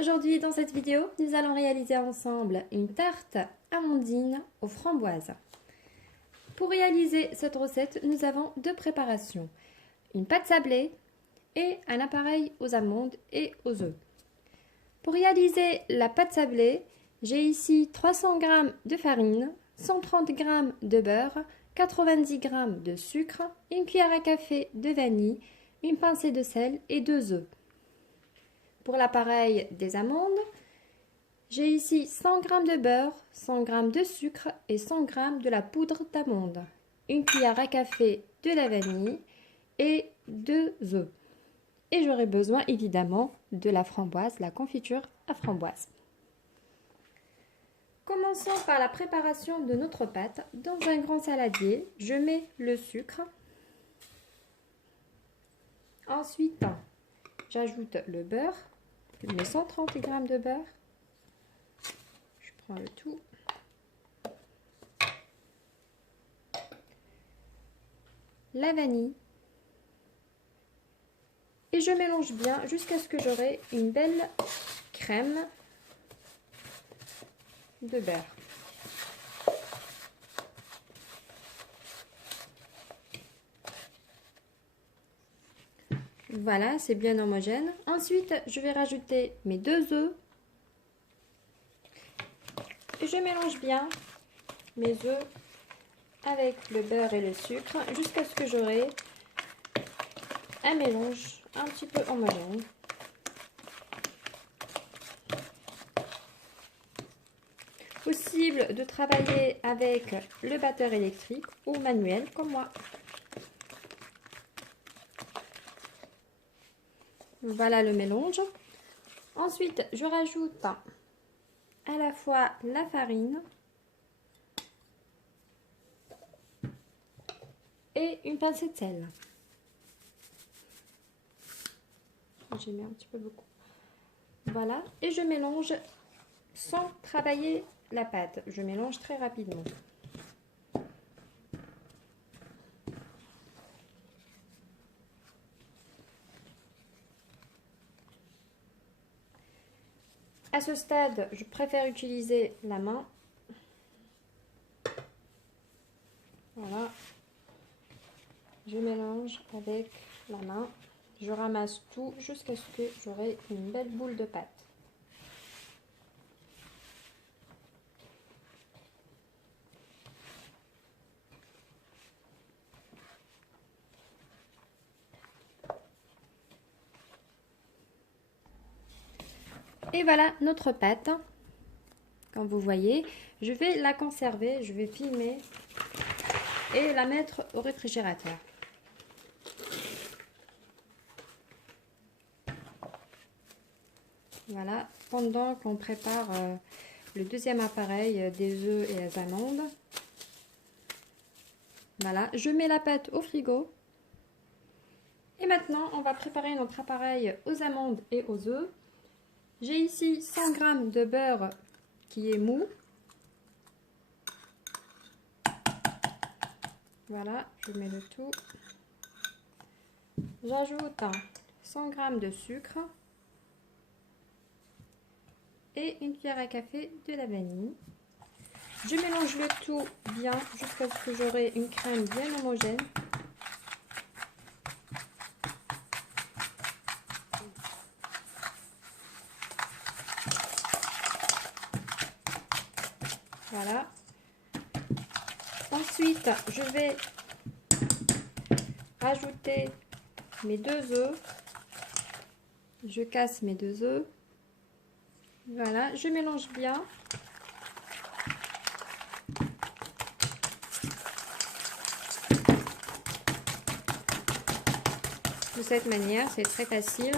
Aujourd'hui, dans cette vidéo, nous allons réaliser ensemble une tarte amandine aux framboises. Pour réaliser cette recette, nous avons deux préparations. Une pâte sablée et un appareil aux amandes et aux œufs. Pour réaliser la pâte sablée, j'ai ici 300 g de farine, 130 g de beurre, 90 g de sucre, une cuillère à café de vanille, une pincée de sel et 2 œufs. Pour l'appareil des amandes, j'ai ici 100 g de beurre, 100 g de sucre et 100 g de la poudre d'amande, une cuillère à café de la vanille et 2 œufs. Et j'aurai besoin évidemment de la framboise, la confiture à framboise. Commençons par la préparation de notre pâte. Dans un grand saladier, je mets le sucre. Ensuite, j'ajoute le beurre. Je mets 130 g de beurre. Je prends le tout. La vanille. Et je mélange bien jusqu'à ce que j'aurai une belle crème de beurre. Voilà, c'est bien homogène. Ensuite, je vais rajouter mes 2 œufs. Et je mélange bien mes œufs avec le beurre et le sucre jusqu'à ce que j'aurai un mélange un petit peu homogène. Possible de travailler avec le batteur électrique ou manuel comme moi. Voilà le mélange. Ensuite, je rajoute à la fois la farine et une pincée de sel. J'ai mis un petit peu beaucoup. Voilà, et je mélange sans travailler la pâte. Je mélange très rapidement. À ce stade, je préfère utiliser la main. Voilà. Je mélange avec la main. Je ramasse tout jusqu'à ce que j'aurai une belle boule de pâte. Et voilà notre pâte. Comme vous voyez, je vais la conserver, je vais filmer et la mettre au réfrigérateur. Voilà, pendant qu'on prépare le deuxième appareil des œufs et des amandes. Voilà, je mets la pâte au frigo. Et maintenant, on va préparer notre appareil aux amandes et aux œufs. J'ai ici 100 g de beurre qui est mou. Voilà, je mets le tout. J'ajoute 100 g de sucre et une cuillère à café de la vanille. Je mélange le tout bien jusqu'à ce que j'aurai une crème bien homogène. Voilà. Ensuite, je vais rajouter mes 2 œufs. Je casse mes 2 œufs. Voilà, je mélange bien. De cette manière, c'est très facile.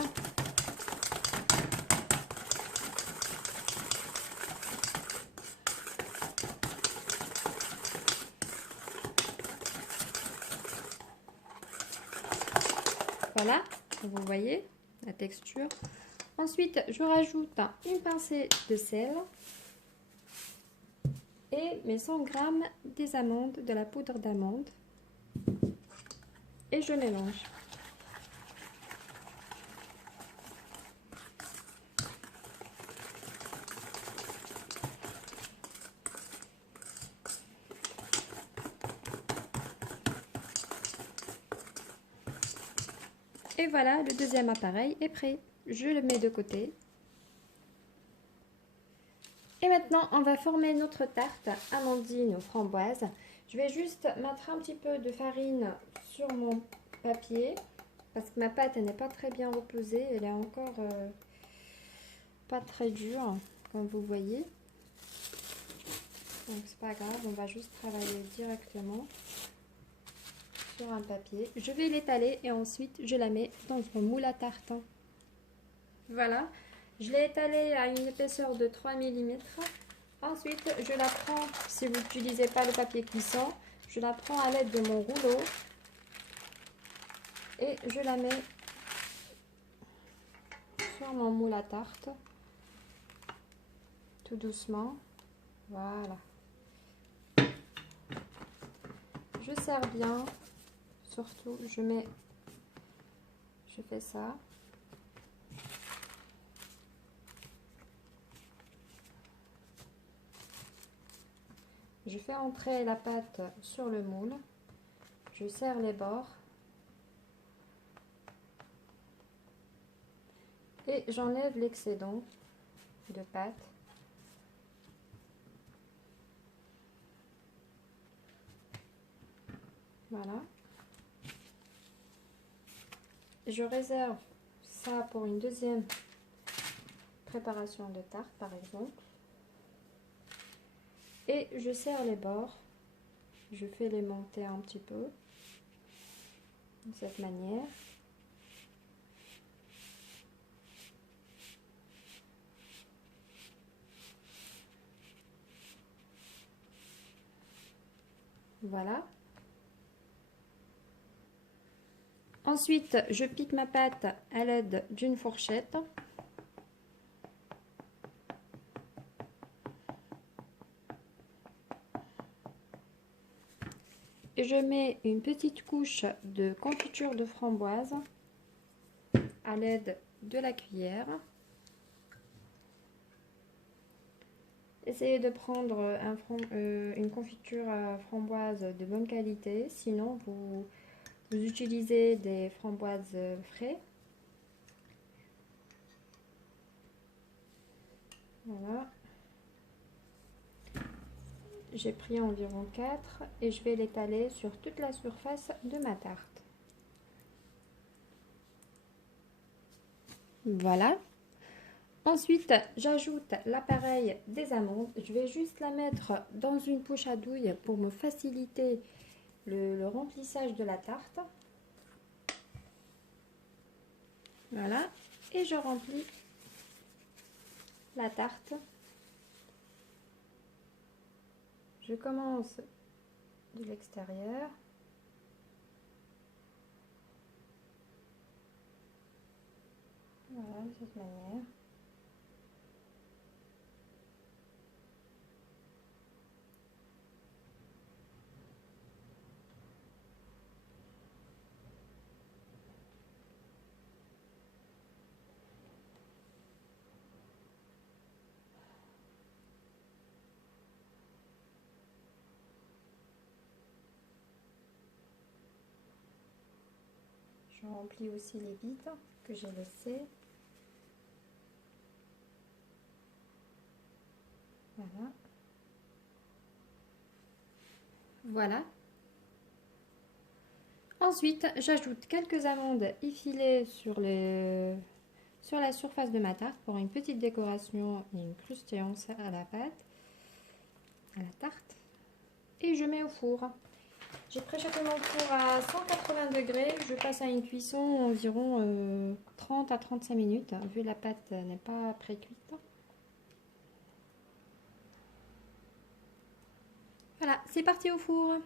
Voilà, vous voyez la texture. Ensuite, je rajoute une pincée de sel et mes 100 g des amandes, de la poudre d'amande. Et je mélange. Et voilà, le deuxième appareil est prêt. Je le mets de côté. Et maintenant, on va former notre tarte amandine aux framboises. Je vais juste mettre un petit peu de farine sur mon papier parce que ma pâte n'est pas très bien reposée. Elle est encore pas très dure, comme vous voyez. Donc c'est pas grave, on va juste travailler directement sur un papier. Je vais l'étaler et ensuite je la mets dans mon moule à tarte. Voilà, je l'ai étalée à une épaisseur de 3 mm. Ensuite, je la prends, si vous n'utilisez pas le papier cuisson, je la prends à l'aide de mon rouleau et je la mets sur mon moule à tarte, tout doucement. Voilà. Je serre bien, surtout je fais ça. Je fais entrer la pâte sur le moule, je serre les bords et j'enlève l'excédent de pâte. Voilà. Je réserve ça pour une deuxième préparation de tarte par exemple. Et je serre les bords. Je fais les monter un petit peu de cette manière. Voilà. Ensuite, je pique ma pâte à l'aide d'une fourchette. Et je mets une petite couche de confiture de framboise à l'aide de la cuillère. Essayez de prendre une confiture à framboise de bonne qualité, sinon vous utilisez des framboises frais. Voilà. J'ai pris environ 4 et je vais l'étaler sur toute la surface de ma tarte. Voilà. Ensuite, j'ajoute l'appareil des amandes. Je vais juste la mettre dans une poche à douille pour me faciliter le remplissage de la tarte. Voilà. Et je remplis la tarte. Je commence de l'extérieur. Voilà, de cette manière. Je remplis aussi les vides que j'ai laissés. Voilà. Voilà. Ensuite, j'ajoute quelques amandes effilées sur la surface de ma tarte pour une petite décoration et une croustillance à la pâte, à la tarte. Et je mets au four. J'ai préchauffé mon four à 180 degrés. Je passe à une cuisson environ 30 à 35 minutes, vu la pâte n'est pas pré-cuite. Voilà, c'est parti au four.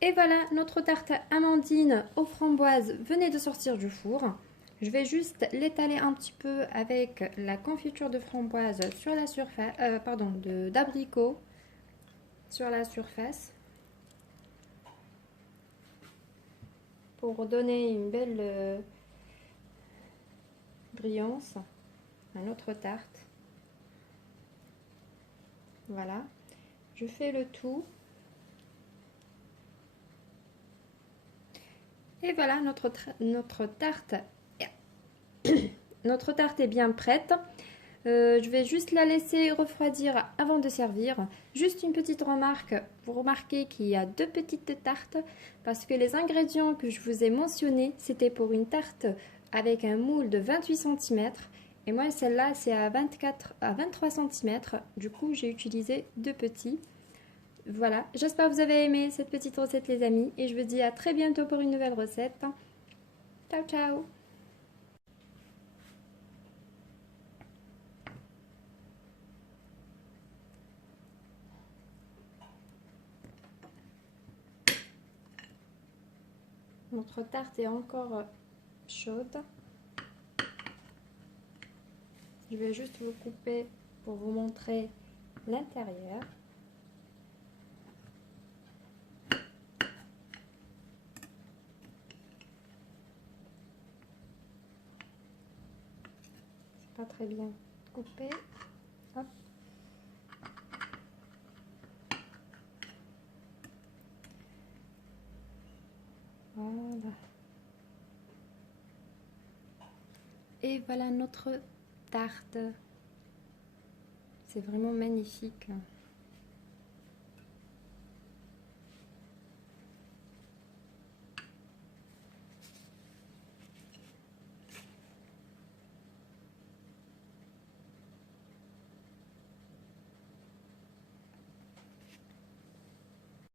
Et voilà, notre tarte amandine aux framboises venait de sortir du four. Je vais juste l'étaler un petit peu avec la confiture de framboise sur la surface, d'abricot sur la surface pour donner une belle brillance à notre tarte. Voilà, je fais le tout. Et voilà, notre tarte, notre tarte est bien prête. Je vais juste la laisser refroidir avant de servir. Juste une petite remarque, vous remarquez qu'il y a deux petites tartes parce que les ingrédients que je vous ai mentionnés, c'était pour une tarte avec un moule de 28 cm et moi celle-là c'est à 23 cm. Du coup, j'ai utilisé deux petits. Voilà, j'espère que vous avez aimé cette petite recette les amis et je vous dis à très bientôt pour une nouvelle recette. Ciao ciao. Notre tarte est encore chaude. Je vais juste vous couper pour vous montrer l'intérieur. C'est pas très bien coupé. Hop. Voilà. Et voilà notre tarte. C'est vraiment magnifique.